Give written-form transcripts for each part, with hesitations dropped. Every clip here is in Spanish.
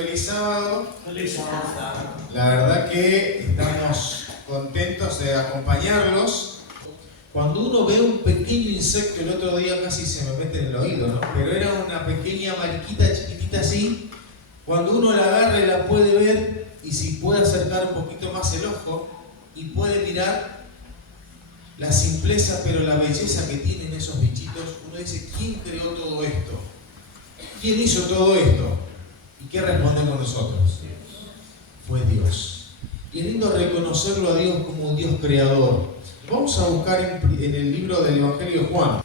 feliz sábado. Feliz sábado. La verdad que estamos contentos de acompañarlos. Cuando uno ve un pequeño insecto, el otro día casi se me mete en el oído, ¿no? Pero era una pequeña mariquita chiquitita así. Cuando uno la agarra y la puede ver, y si puede acercar un poquito más el ojo y puede mirar la simpleza pero la belleza que tienen esos bichitos, uno dice, ¿quién creó todo esto? ¿Quién hizo todo esto? ¿Y qué respondemos nosotros? Fue Dios. Y es lindo reconocerlo a Dios como un Dios creador. Vamos a buscar en el libro del Evangelio de Juan.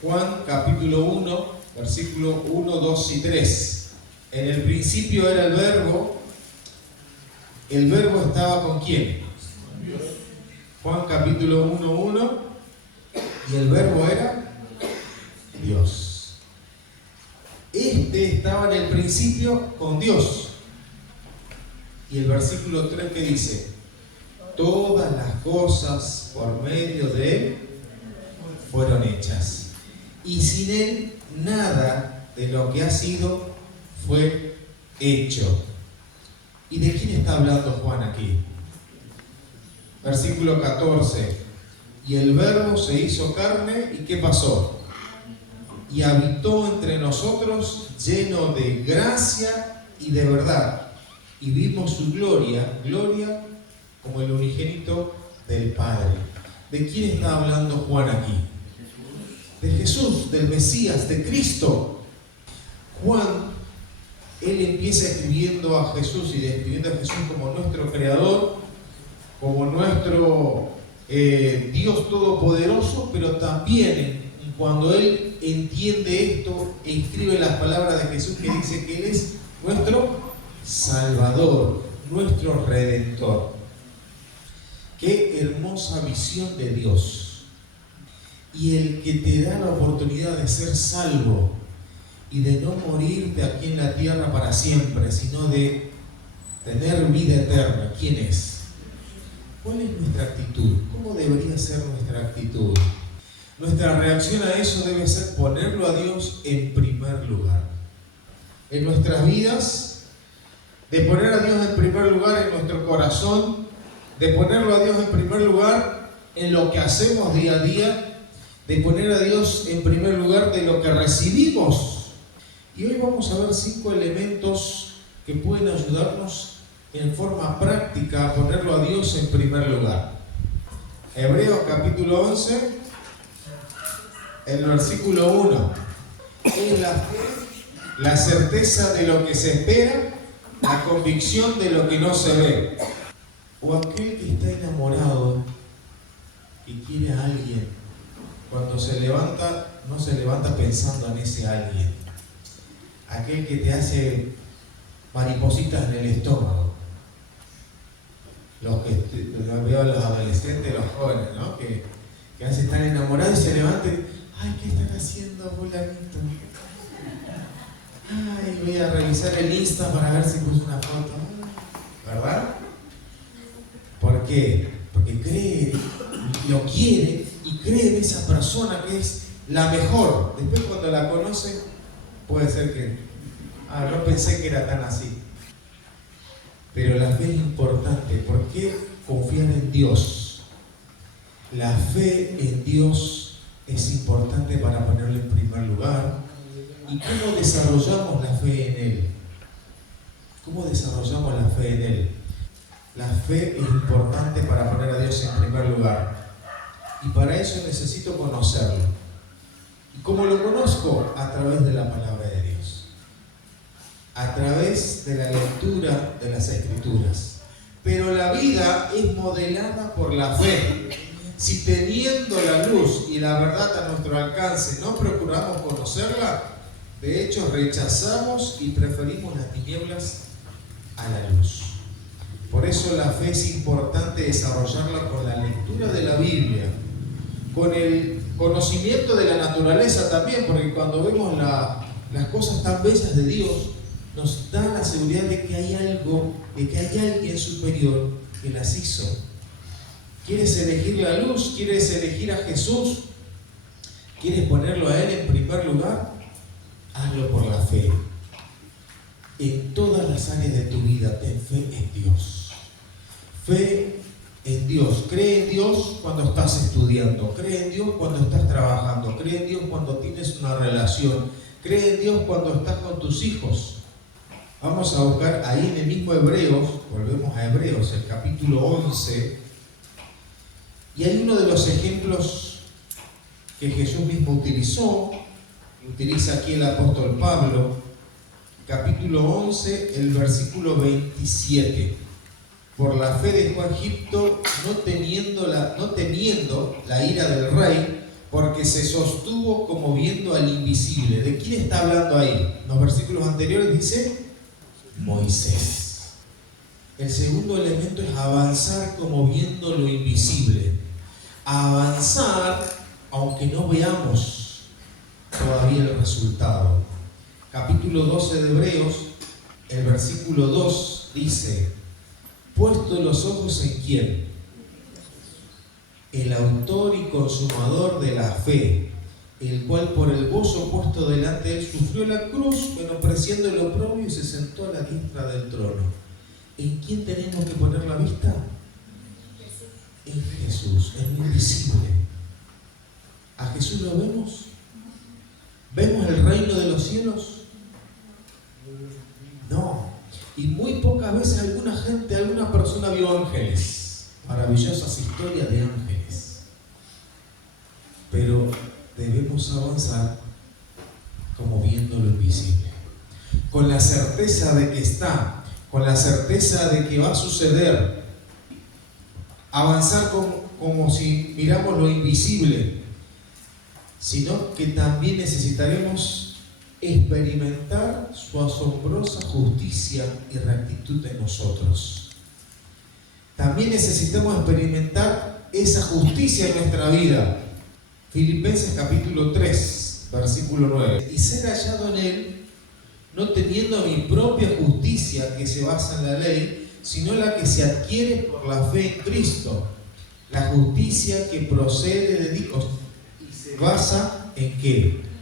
Juan capítulo 1, versículo 1, 2 y 3. En el principio era el verbo. ¿El verbo estaba con quién? Dios. Juan capítulo 1, 1. Y el verbo era Dios. Este estaba en el principio con Dios. Y el versículo 3 que dice: todas las cosas por medio de Él fueron hechas. Y sin Él nada de lo que ha sido fue hecho. ¿Y de quién está hablando Juan aquí? Versículo 14. Y el verbo se hizo carne, ¿y qué pasó? Y habitó entre nosotros lleno de gracia y de verdad. Y vimos su gloria, gloria como el unigénito del Padre. ¿De quién está hablando Juan aquí? De Jesús, del Mesías, de Cristo. Juan, él empieza escribiendo a Jesús y describiendo a Jesús como nuestro creador, como nuestro Dios todopoderoso, pero también cuando él entiende esto, escribe las palabras de Jesús que dice que Él es nuestro Salvador, nuestro Redentor. Qué hermosa visión de Dios. Y el que te da la oportunidad de ser salvo y de no morirte aquí en la tierra para siempre, sino de tener vida eterna. ¿Quién es? ¿Cuál es nuestra actitud? ¿Cómo debería ser nuestra actitud? Nuestra reacción a eso debe ser ponerlo a Dios en primer lugar. En nuestras vidas, de poner a Dios en primer lugar en nuestro corazón, de ponerlo a Dios en primer lugar en lo que hacemos día a día, de poner a Dios en primer lugar de lo que recibimos. Y hoy vamos a ver 5 elementos que pueden ayudarnos en forma práctica a ponerlo a Dios en primer lugar. Hebreos capítulo 11, el versículo 1. Es la fe, la certeza de lo que se espera, la convicción de lo que no se ve. O aquel que está enamorado, que quiere a alguien, cuando se levanta, no se levanta pensando en ese alguien. Aquel que te hace maripositas en el estómago. Los veo a los adolescentes, los jóvenes, ¿no? Que a veces están enamorados y se levantan. Ay, ¿qué están haciendo, fulanito? Ay, voy a revisar el Insta para ver si puso una foto. ¿Verdad? ¿Por qué? Porque cree, lo quiere y cree en esa persona que es la mejor. Después cuando la conoce, puede ser que, no pensé que era tan así. Pero la fe es importante. ¿Por qué confiar en Dios? La fe en Dios es importante para ponerlo en primer lugar. ¿Y cómo desarrollamos la fe en Él? ¿Cómo desarrollamos la fe en Él? La fe es importante para poner a Dios en primer lugar. Y para eso necesito conocerlo. ¿Y cómo lo conozco? A través de la palabra de Dios. A través de la lectura de las Escrituras. Pero la vida es modelada por la fe. Si teniendo la luz y la verdad a nuestro alcance no procuramos conocerla, de hecho rechazamos y preferimos las tinieblas a la luz. Por eso la fe es importante desarrollarla con la lectura de la Biblia, con el conocimiento de la naturaleza también, porque cuando vemos las cosas tan bellas de Dios, nos da la seguridad de que hay algo, de que hay alguien superior que las hizo. ¿Quieres elegir la luz? ¿Quieres elegir a Jesús? ¿Quieres ponerlo a Él en primer lugar? Hazlo por la fe. En todas las áreas de tu vida, ten fe en Dios. Fe en Dios. Cree en Dios cuando estás estudiando. Cree en Dios cuando estás trabajando. Cree en Dios cuando tienes una relación. Cree en Dios cuando estás con tus hijos. Vamos a buscar ahí en el mismo Hebreos, volvemos a Hebreos, el capítulo 11. Y hay uno de los ejemplos que Jesús mismo utiliza aquí el apóstol Pablo, capítulo 11, el versículo 27. Por la fe dejó a Egipto, no temiendo la ira del rey, porque se sostuvo como viendo al invisible. ¿De quién está hablando ahí? En los versículos anteriores dice Moisés. El segundo elemento es avanzar como viendo lo invisible. Avanzar aunque no veamos todavía el resultado. Capítulo 12 de Hebreos, el versículo 2 dice: puesto los ojos en ¿quién? El autor y consumador de la fe, el cual por el gozo puesto delante de él sufrió la cruz, menospreciando el oprobio, y se sentó a la diestra del trono. ¿En quién tenemos que poner la vista? En Jesús, en lo invisible. ¿A Jesús lo vemos? ¿Vemos el reino de los cielos? No. Y muy pocas veces alguna persona vio ángeles. Maravillosas historias de ángeles. Pero debemos avanzar como viendo lo invisible. Con la certeza de que está, con la certeza de que va a suceder. Avanzar como si miramos lo invisible, sino que también necesitaremos experimentar su asombrosa justicia y rectitud en nosotros. También necesitamos experimentar esa justicia en nuestra vida. Filipenses capítulo 3, versículo 9. Y ser hallado en él, no teniendo mi propia justicia que se basa en la ley, sino la que se adquiere por la fe en Cristo. La justicia que procede de Dios y se basa en ¿qué?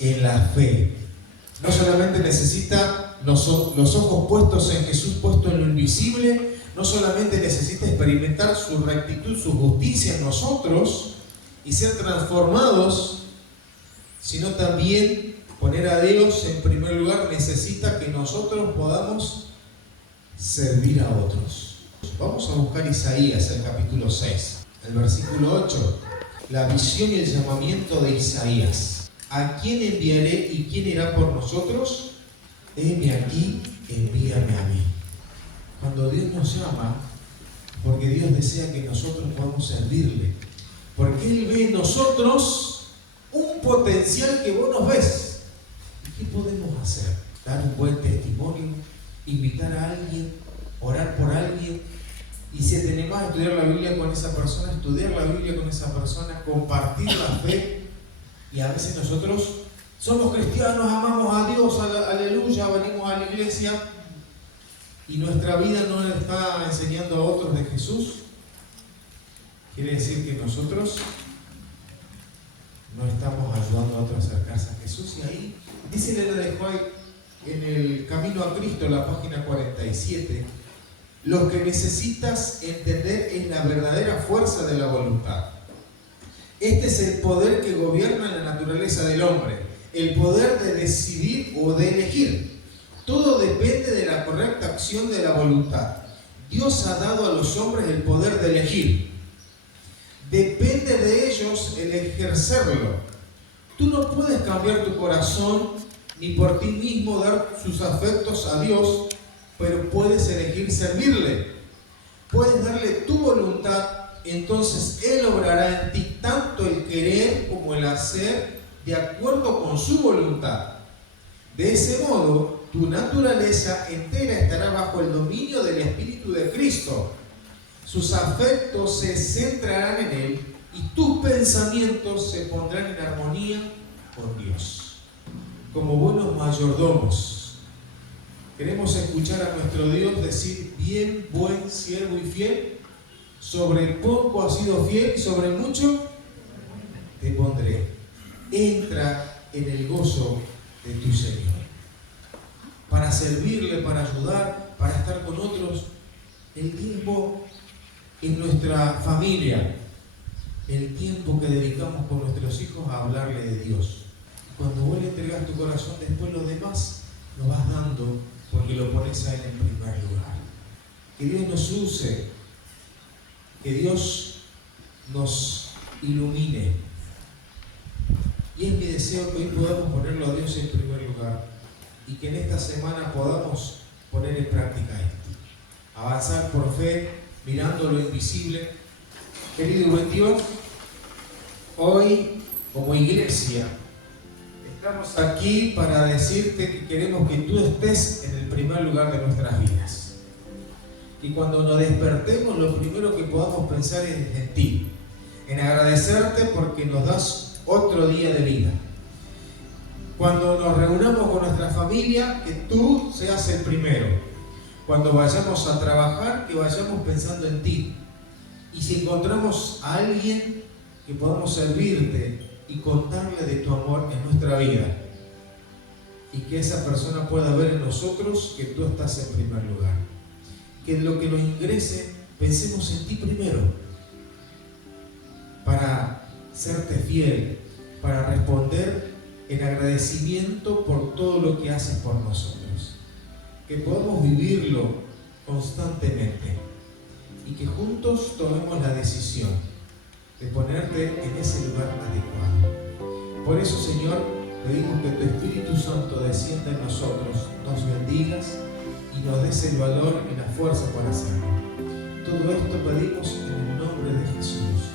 En la fe. No solamente necesita los ojos puestos en Jesús, puesto en lo invisible, no solamente necesita experimentar su rectitud, su justicia en nosotros y ser transformados, sino también poner a Dios en primer lugar. Necesita que nosotros podamos servir a otros. Vamos a buscar Isaías, el capítulo 6, el versículo 8, la visión y el llamamiento de Isaías. ¿A quién enviaré y quién irá por nosotros? Heme aquí, envíame a mí. Cuando Dios nos llama, porque Dios desea que nosotros podamos servirle, porque Él ve en nosotros un potencial que vos no ves. ¿Y qué podemos hacer? Dar un buen testimonio, invitar a alguien, orar por alguien, y si tenemos a estudiar la Biblia con esa persona, estudiar la Biblia con esa persona, compartir la fe. Y a veces nosotros somos cristianos, amamos a Dios, aleluya, venimos a la iglesia, y nuestra vida no le está enseñando a otros de Jesús. Quiere decir que nosotros no estamos ayudando a otros a acercarse a Jesús. Y ahí dice Elena de White en el Camino a Cristo, la página 47, lo que necesitas entender es la verdadera fuerza de la voluntad. Este es el poder que gobierna la naturaleza del hombre, el poder de decidir o de elegir. Todo depende de la correcta acción de la voluntad. Dios ha dado a los hombres el poder de elegir. Depende de ellos el ejercerlo. Tú no puedes cambiar tu corazón ni por ti mismo dar sus afectos a Dios, pero puedes elegir servirle. Puedes darle tu voluntad, entonces Él obrará en ti tanto el querer como el hacer de acuerdo con su voluntad. De ese modo, tu naturaleza entera estará bajo el dominio del Espíritu de Cristo. Sus afectos se centrarán en Él y tus pensamientos se pondrán en armonía con Dios. Como buenos mayordomos, queremos escuchar a nuestro Dios decir: bien, buen siervo y fiel, sobre poco has sido fiel y sobre mucho te pondré. Entra en el gozo de tu Señor. para servirle, para ayudar, para estar con otros. El tiempo en nuestra familia, el tiempo que dedicamos con nuestros hijos a hablarle de Dios. Cuando vos le entregas tu corazón, después lo demás lo vas dando porque lo pones a Él en primer lugar. Que Dios nos use, que Dios nos ilumine. Y es mi deseo que hoy podamos ponerlo a Dios en primer lugar y que en esta semana podamos poner en práctica esto. Avanzar por fe, mirando lo invisible. Querido y buen Dios, hoy como iglesia estamos aquí para decirte que queremos que tú estés en el primer lugar de nuestras vidas. Y cuando nos despertemos, lo primero que podamos pensar es en ti, en agradecerte porque nos das otro día de vida. Cuando nos reunamos con nuestra familia, que tú seas el primero. Cuando vayamos a trabajar, que vayamos pensando en ti. Y si encontramos a alguien, que podamos servirte y contarle de tu amor en nuestra vida. Y que esa persona pueda ver en nosotros que tú estás en primer lugar. Que en lo que nos ingrese, pensemos en ti primero. Para serte fiel, para responder en agradecimiento por todo lo que haces por nosotros. Que podamos vivirlo constantemente y que juntos tomemos la decisión de ponerte en ese lugar adecuado. Por eso, Señor, pedimos que tu Espíritu Santo descienda en nosotros, nos bendigas y nos des el valor y la fuerza para hacerlo. Todo esto pedimos en el nombre de Jesús.